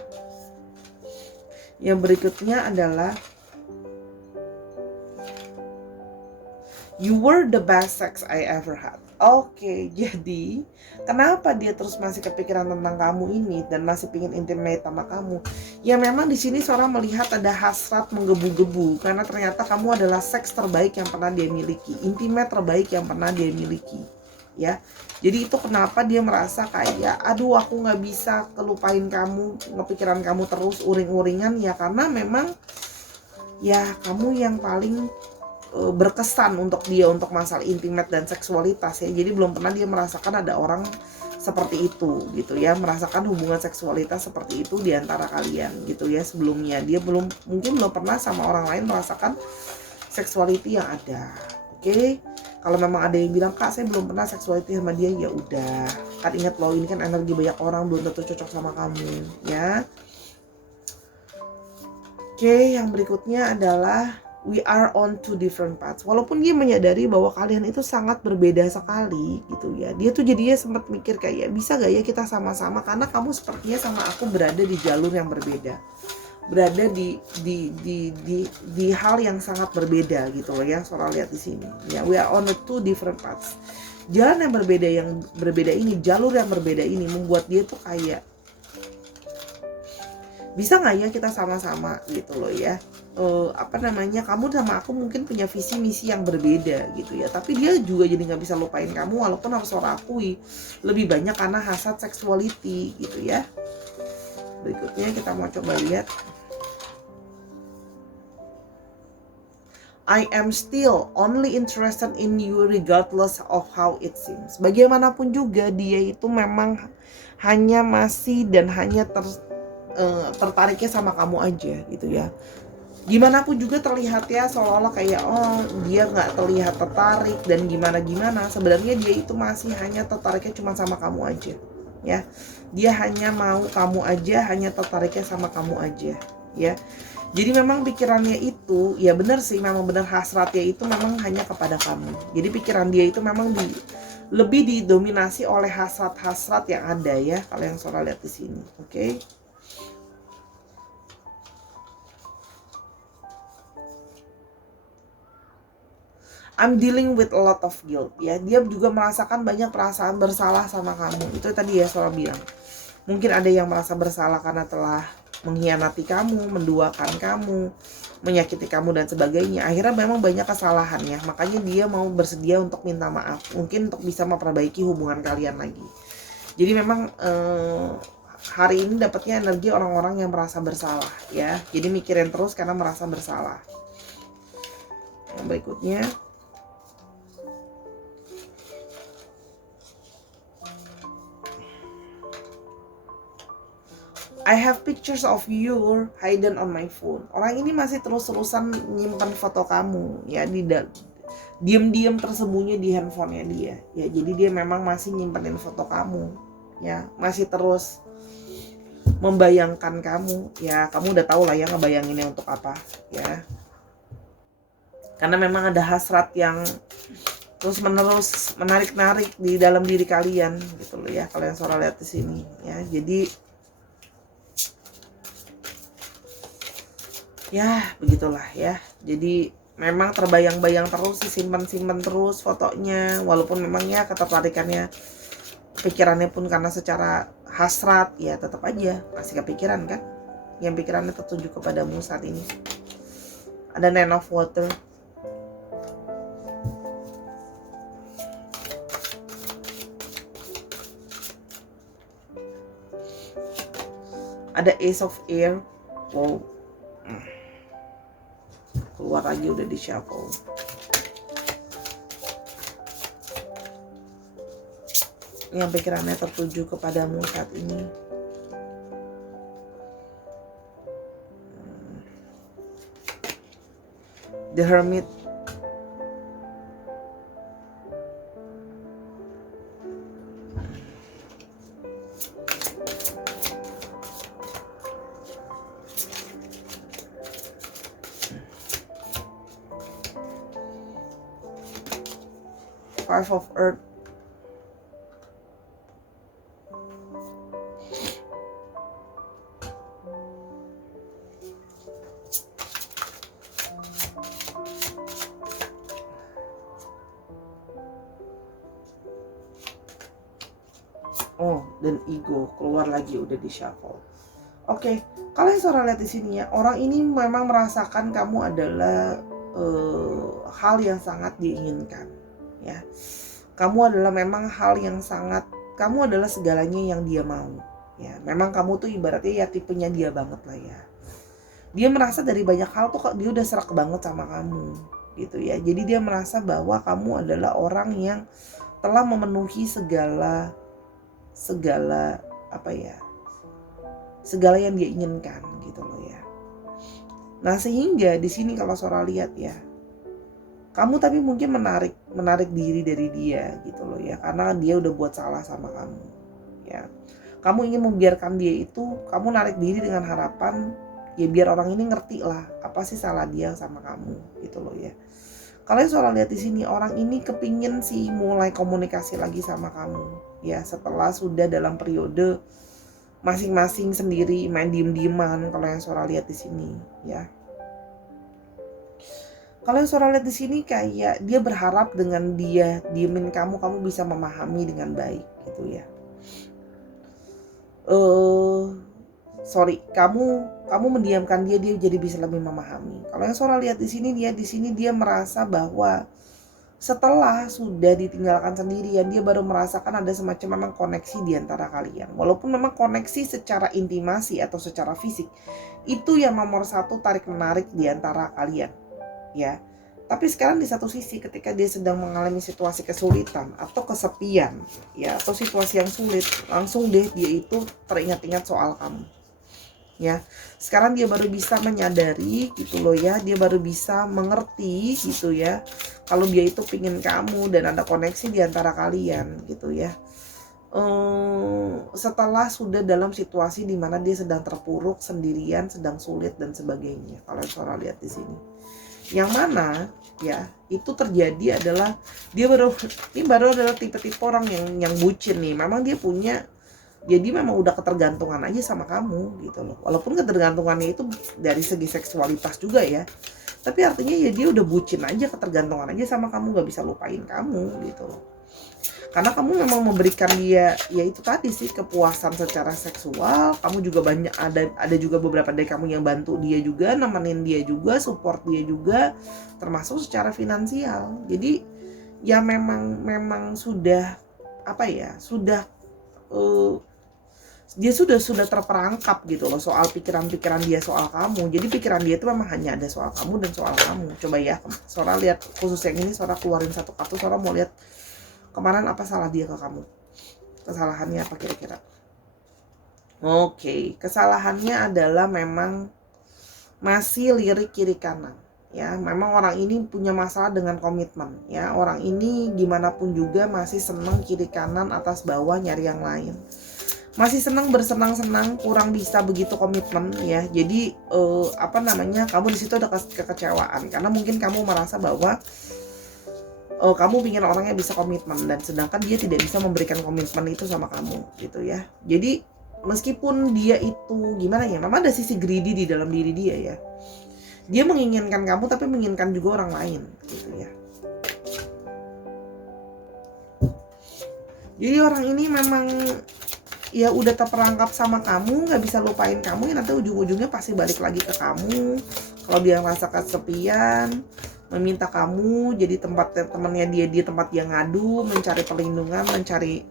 Yang berikutnya adalah you were the best sex I ever had. Oke, jadi kenapa dia terus masih kepikiran tentang kamu ini dan masih pingin intimate sama kamu? Ya memang di sini Sora melihat ada hasrat menggebu-gebu karena ternyata kamu adalah seks terbaik yang pernah dia miliki, intimate terbaik yang pernah dia miliki. Ya, jadi itu kenapa dia merasa kayak aduh aku nggak bisa kelupain kamu, ngepikiran kamu terus uring-uringan ya, karena memang ya kamu yang paling berkesan untuk dia untuk masalah intimate dan seksualitas ya. Jadi belum pernah dia merasakan ada orang seperti itu gitu ya, merasakan hubungan seksualitas seperti itu di antara kalian gitu ya. Sebelumnya dia mungkin belum pernah sama orang lain merasakan seksualiti yang ada. Oke. Kalau memang ada yang bilang kak saya belum pernah seksualiti sama dia, ya udah, kan ingat loh ini kan energi banyak orang, belum tentu cocok sama kamu ya. Oke, yang berikutnya adalah we are on two different paths. Walaupun dia menyadari bahwa kalian itu sangat berbeda sekali gitu ya, dia tuh jadinya sempat mikir kayak bisa gak ya kita sama-sama, karena kamu sepertinya sama aku berada di jalur yang berbeda, berada di hal yang sangat berbeda gitu loh ya. Sora lihat di sini ya, we are on the two different paths. Jalan yang berbeda ini, jalur yang berbeda ini membuat dia tuh kayak bisa nggak ya kita sama-sama gitu loh ya. Kamu sama aku mungkin punya visi misi yang berbeda gitu ya, tapi dia juga jadi nggak bisa lupain kamu, walaupun harus Sora akui lebih banyak karena hasad sexuality gitu ya. Berikutnya kita mau coba lihat I am still only interested in you regardless of how it seems. Bagaimanapun juga dia itu memang hanya masih dan hanya tertariknya sama kamu aja gitu ya. Gimana pun juga terlihat ya seolah-olah kayak dia nggak terlihat tertarik dan gimana, sebenarnya dia itu masih hanya tertariknya cuma sama kamu aja ya. Dia hanya mau kamu aja, hanya tertariknya sama kamu aja ya. Jadi memang pikirannya itu ya benar sih, memang benar hasratnya itu memang hanya kepada kamu. Jadi pikiran dia itu memang lebih didominasi oleh hasrat-hasrat yang ada ya, kalau yang Sora lihat di sini. Oke. I'm dealing with a lot of guilt ya. Dia juga merasakan banyak perasaan bersalah sama kamu. Itu tadi ya Sora bilang. Mungkin ada yang merasa bersalah karena telah mengkhianati kamu, menduakan kamu, menyakiti kamu dan sebagainya. Akhirnya memang banyak kesalahan ya. Makanya dia mau bersedia untuk minta maaf. Mungkin untuk bisa memperbaiki hubungan kalian lagi. Jadi memang hari ini dapatnya energi orang-orang yang merasa bersalah ya. Jadi mikirin terus karena merasa bersalah. Yang berikutnya I have pictures of you hidden on my phone. Orang ini masih terus-terusan nyimpan foto kamu ya, diam-diam tersembunyi di handphonenya dia ya. Jadi dia memang masih nyimpenin foto kamu ya, masih terus membayangkan kamu ya. Kamu udah tahu lah ya ngebayanginnya untuk apa ya, karena memang ada hasrat yang terus menerus menarik-narik di dalam diri kalian gitu loh ya, kalau yang Sora lihat di sini ya. Jadi Ya begitulah ya, jadi memang terbayang-bayang terus, disimpan-simpan terus fotonya, walaupun memang ya ketertarikannya, pikirannya pun karena secara hasrat ya tetap aja masih kepikiran kan, yang pikirannya tertuju kepadamu saat ini. Ada Nine of Water, ada Ace of Air. Wow, keluar lagi udah di shuffle. Yang pikirannya tertuju kepadamu saat ini. The Hermit. Five of Earth. Oh, dan ego keluar lagi udah di shuffle. Oke, kalian suara lihat di sini ya, orang ini memang merasakan kamu adalah hal yang sangat diinginkan, ya. Kamu adalah memang hal yang sangat, kamu adalah segalanya yang dia mau, ya. Memang kamu tuh ibaratnya ya tipenya dia banget lah ya. Dia merasa dari banyak hal tuh dia udah serak banget sama kamu, gitu ya. Jadi dia merasa bahwa kamu adalah orang yang telah memenuhi segala apa ya, segala yang dia inginkan gitu loh ya. Nah sehingga di sini kalau Sora lihat ya, kamu tapi mungkin menarik diri dari dia gitu loh ya, karena dia udah buat salah sama kamu ya. Kamu ingin membiarkan dia itu, kamu narik diri dengan harapan ya biar orang ini ngerti lah apa sih salah dia sama kamu gitu loh ya. Kalian Sora lihat di sini, orang ini kepingin sih mulai komunikasi lagi sama kamu ya, setelah sudah dalam periode masing-masing sendiri main diem-dieman. Kalau yang Sora lihat di sini ya, kalau yang Sora lihat di sini kayak dia berharap dengan dia diemin kamu bisa memahami dengan baik gitu ya. Kamu mendiamkan dia jadi bisa lebih memahami. Kalau yang Sora lihat di sini dia merasa bahwa setelah sudah ditinggalkan sendirian, dia baru merasakan ada semacam memang koneksi di antara kalian. Walaupun memang koneksi secara intimasi atau secara fisik itu yang nomor satu tarik menarik di antara kalian ya. Tapi sekarang di satu sisi ketika dia sedang mengalami situasi kesulitan atau kesepian ya, atau situasi yang sulit, langsung deh dia itu teringat-ingat soal kamu ya. Sekarang dia baru bisa menyadari gitu loh ya, dia baru bisa mengerti gitu ya, kalau dia itu pingin kamu dan ada koneksi di antara kalian gitu ya. Setelah sudah dalam situasi dimana dia sedang terpuruk sendirian, sedang sulit dan sebagainya. Kalau Sora lihat di sini, yang mana ya itu terjadi adalah dia baru adalah tipe-tipe orang yang bucin nih. Memang dia punya, jadi memang udah ketergantungan aja sama kamu gitu loh. Walaupun ketergantungannya itu dari segi seksualitas juga ya, tapi artinya ya dia udah bucin aja, ketergantungan aja sama kamu, gak bisa lupain kamu gitu loh. Karena kamu memang memberikan dia ya itu tadi sih, kepuasan secara seksual. Kamu juga banyak, ada juga beberapa dari kamu yang bantu dia juga, nemenin dia juga, support dia juga, termasuk secara finansial. Jadi ya memang sudah apa ya, sudah dia sudah terperangkap gitu loh soal pikiran-pikiran dia soal kamu. Jadi pikiran dia itu memang hanya ada soal kamu dan soal kamu. Coba ya Sora lihat khusus yang ini, Sora keluarin satu kartu. Sora mau lihat kemarin apa salah dia ke kamu, kesalahannya apa kira-kira. Oke, kesalahannya adalah memang masih lirik kiri kanan ya. Memang orang ini punya masalah dengan komitmen ya. Orang ini gimana pun juga masih seneng kiri kanan atas bawah nyari yang lain, masih senang bersenang-senang, kurang bisa begitu komitmen ya. Jadi kamu di situ ada kekecewaan karena mungkin kamu merasa bahwa kamu ingin orangnya bisa komitmen, dan sedangkan dia tidak bisa memberikan komitmen itu sama kamu gitu ya. Jadi meskipun dia itu gimana ya, memang ada sisi greedy di dalam diri dia ya. Dia menginginkan kamu tapi menginginkan juga orang lain gitu ya. Jadi orang ini memang ya udah terperangkap sama kamu, nggak bisa lupain kamu, ya nanti ujung-ujungnya pasti balik lagi ke kamu. Kalau dia ngerasa kesepian, meminta kamu jadi tempat temannya dia, di tempat dia ngadu, mencari perlindungan, mencari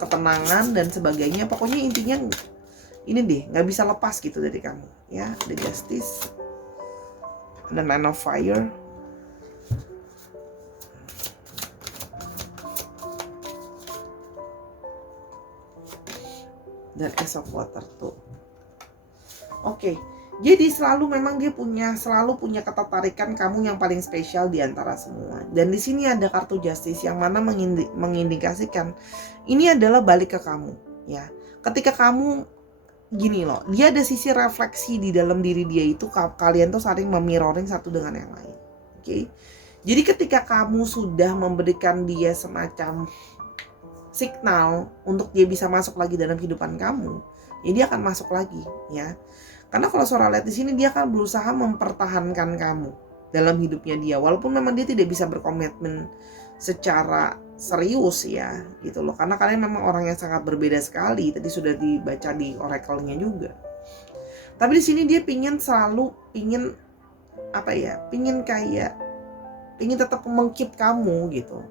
ketenangan dan sebagainya. Pokoknya intinya ini deh, nggak bisa lepas gitu dari kamu ya. The Justice, The Man of Fire, dan Ace of Water tuh. Oke. Jadi memang dia selalu punya ketertarikan kamu yang paling spesial di antara semua. Dan di sini ada kartu Justice yang mana mengindikasikan ini adalah balik ke kamu, ya. Ketika kamu gini loh, dia ada sisi refleksi di dalam diri dia itu, kalian tuh saling memirroring satu dengan yang lain. Oke. Jadi ketika kamu sudah memberikan dia semacam signal untuk dia bisa masuk lagi dalam kehidupan kamu, ya dia akan masuk lagi, ya. Karena kalau Sora lihat di sini, dia akan berusaha mempertahankan kamu dalam hidupnya dia, walaupun memang dia tidak bisa berkomitmen secara serius ya, gitu loh. Karena kalian memang orang yang sangat berbeda sekali. Tadi sudah dibaca di oracle-nya juga. Tapi di sini dia pingin tetap mengkeep kamu gitu.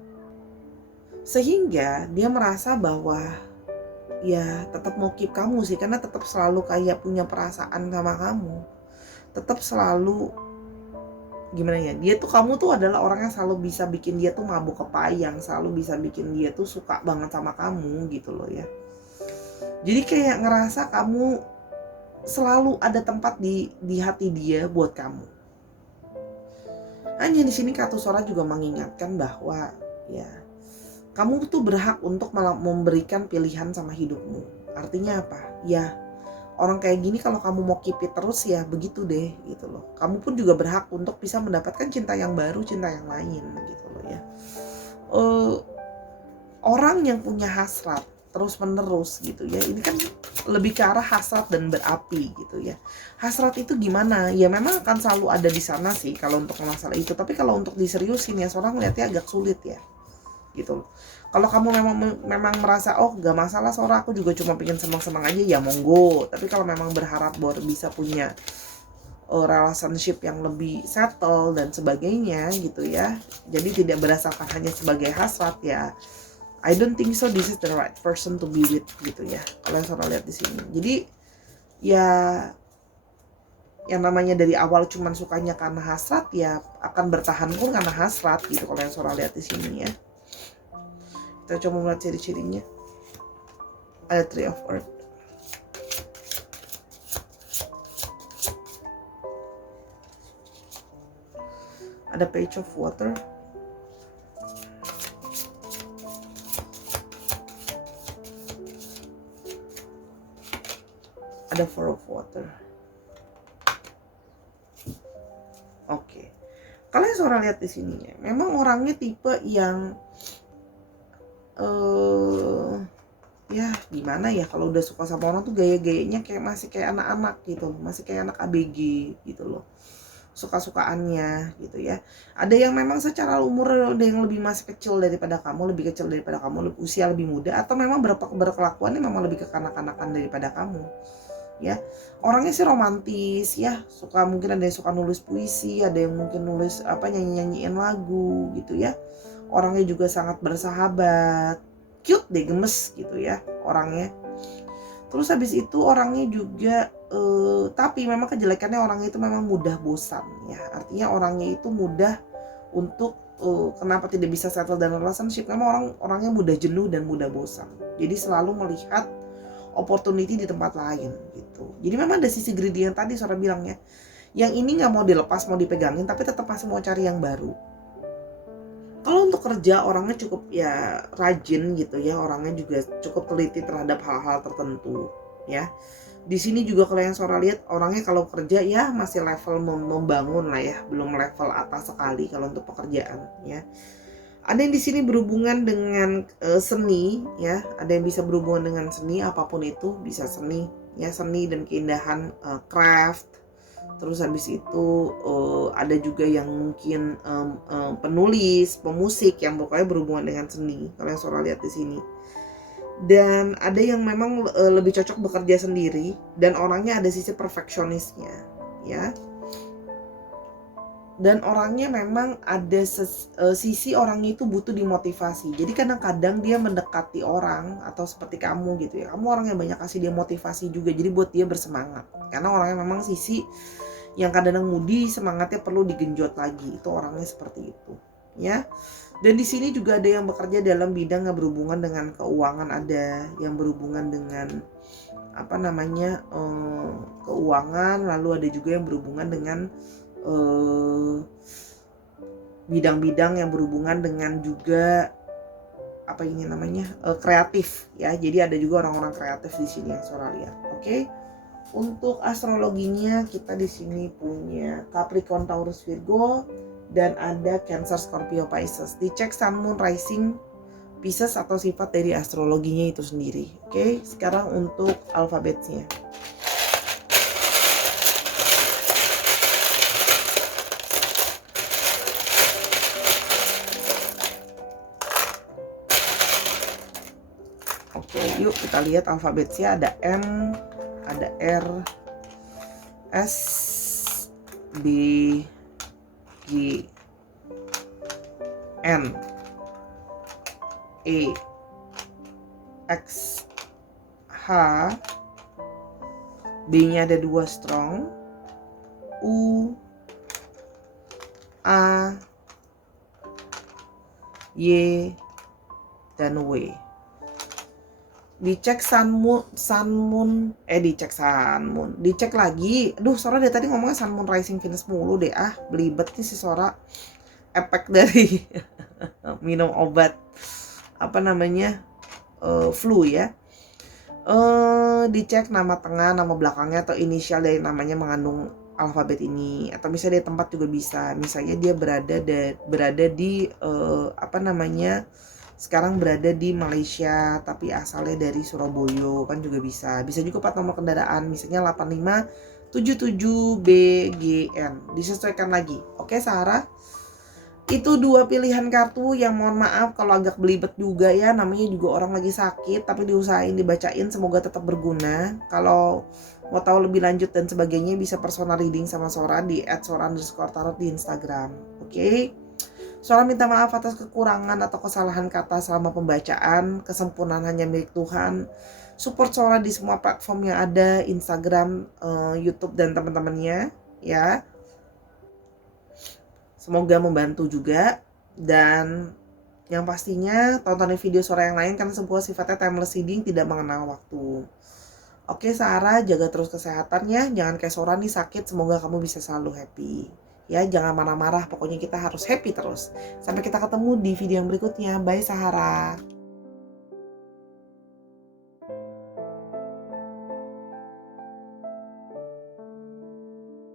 Sehingga dia merasa bahwa ya tetap mau keep kamu sih, karena tetap selalu kayak punya perasaan sama kamu, tetap selalu gimana ya, kamu tuh adalah orang yang selalu bisa bikin dia tuh mabuk kepayang, selalu bisa bikin dia tuh suka banget sama kamu gitu loh ya. Jadi kayak ngerasa kamu selalu ada tempat di hati dia buat kamu. Hanya di sini kartu Sora juga mengingatkan bahwa ya kamu tuh berhak untuk memberikan pilihan sama hidupmu. Artinya apa? Ya, orang kayak gini kalau kamu mau keep it terus ya begitu deh gitu loh. Kamu pun juga berhak untuk bisa mendapatkan cinta yang baru, cinta yang lain gitu loh ya. Orang yang punya hasrat terus menerus gitu ya, ini kan lebih ke arah hasrat dan berapi gitu ya. Hasrat itu gimana? Ya memang akan selalu ada di sana sih kalau untuk masalah itu. Tapi kalau untuk diseriusin ya, seorang ngeliatnya agak sulit ya. Gitu loh. Kalau kamu memang merasa oh gak masalah Sora, aku juga cuma pengen senang-senang aja, ya monggo. Tapi kalau memang berharap bahwa bisa punya relationship yang lebih settle dan sebagainya gitu ya, jadi tidak berdasarkan hanya sebagai hasrat ya, I don't think so this is the right person to be with gitu ya, kalau yang Sora lihat di sini. Jadi ya yang namanya dari awal cuman sukanya karena hasrat ya akan bertahan pun karena hasrat gitu, kalau yang Sora lihat di sini ya. Kita coba melihat ciri-cirinya. Ada Tree of Earth, ada Page of Water, ada Four of Water. Oke. Kalian Sora lihat di sini ya, memang orangnya tipe yang ya gimana ya, kalau udah suka sama orang tuh gaya-gayanya kayak masih kayak anak-anak gitu, masih kayak anak ABG gitu loh, suka-sukaannya gitu ya. Ada yang memang secara umur ada yang lebih masih kecil daripada kamu, usia lebih muda, atau memang berkelakuannya memang lebih kekanak-kanakan daripada kamu ya. Orangnya sih romantis ya, mungkin ada yang suka nulis puisi, ada yang mungkin nulis nyanyiin lagu gitu ya. Orangnya juga sangat bersahabat, cute deh, gemes gitu ya orangnya. Terus habis itu orangnya juga tapi memang kejelekannya orangnya itu memang mudah bosan ya. Artinya orangnya itu mudah untuk kenapa tidak bisa settle dalam relationship, karena orangnya mudah jenuh dan mudah bosan. Jadi selalu melihat opportunity di tempat lain gitu. Jadi memang ada sisi greedy yang tadi Sora bilang ya, yang ini nggak mau dilepas, mau dipegangin, tapi tetap masih mau cari yang baru. Kalau untuk kerja orangnya cukup ya rajin gitu ya, orangnya juga cukup teliti terhadap hal-hal tertentu ya. Di sini juga kalau yang Sora lihat, orangnya kalau kerja ya masih level membangun lah ya, belum level atas sekali kalau untuk pekerjaan ya. Ada yang di sini berhubungan dengan seni ya, ada yang bisa berhubungan dengan seni, apapun itu, bisa seni, ya, seni dan keindahan, craft. Terus habis itu ada juga yang mungkin penulis, pemusik yang pokoknya berhubungan dengan seni. Kalau yang Sora lihat di sini. Dan ada yang memang lebih cocok bekerja sendiri dan orangnya ada sisi perfeksionisnya, ya. Dan orangnya memang ada sisi orangnya itu butuh dimotivasi. Jadi kadang-kadang dia mendekati orang atau seperti kamu gitu ya. Kamu orang yang banyak kasih dia motivasi juga. Jadi buat dia bersemangat. Karena orangnya memang sisi yang kadang-kadang mudi, semangatnya perlu digenjot lagi. Itu orangnya seperti itu, ya. Dan di sini juga ada yang bekerja dalam bidang yang berhubungan dengan keuangan, ada yang berhubungan dengan keuangan, lalu ada juga yang berhubungan dengan bidang-bidang yang berhubungan dengan juga kreatif, ya. Jadi ada juga orang-orang kreatif di sini yang Sora lihat. Oke. Untuk astrologinya kita di sini punya Capricorn, Taurus, Virgo, dan ada Cancer, Scorpio, Pisces. Dicek Sun, Moon, Rising, Pisces atau sifat dari astrologinya itu sendiri. Oke, sekarang untuk alfabetnya. Oke, yuk kita lihat alfabetnya. Ada M, ada R, S, B, G, N, E, X, H, B-nya ada 2 strong, U, A, Y, dan W. Dicek Sun Moon, dicek lagi. Sora dari tadi ngomongnya Sun, Moon, Rising, Venus mulu deh. Belibet nih si Sora. Efek dari minum obat flu, ya. Dicek nama tengah, nama belakangnya atau inisial dari namanya mengandung alfabet ini, atau misalnya dia tempat juga bisa. Misalnya dia berada di sekarang berada di Malaysia tapi asalnya dari Surabaya, kan juga bisa. Bisa juga plat nomor kendaraan, misalnya 8577BGN. Disesuaikan lagi. Oke, Sarah. Itu 2 pilihan kartu yang mohon maaf kalau agak belibet juga ya. Namanya juga orang lagi sakit, tapi diusahain dibacain, semoga tetap berguna. Kalau mau tahu lebih lanjut dan sebagainya bisa personal reading sama Sora di @sora_tarot di Instagram. Oke. Sora minta maaf atas kekurangan atau kesalahan kata selama pembacaan. Kesempurnaan hanya milik Tuhan. Support Sora di semua platform yang ada, Instagram, YouTube, dan teman-temannya, ya. Semoga membantu juga. Dan yang pastinya tontonin video Sora yang lain karena sebuah sifatnya timeless reading, tidak mengenal waktu. Oke, Sarah, jaga terus kesehatannya. Jangan kayak Sora nih sakit. Semoga kamu bisa selalu happy. Ya, jangan marah-marah. Pokoknya kita harus happy terus. Sampai kita ketemu di video yang berikutnya. Bye, Sahara.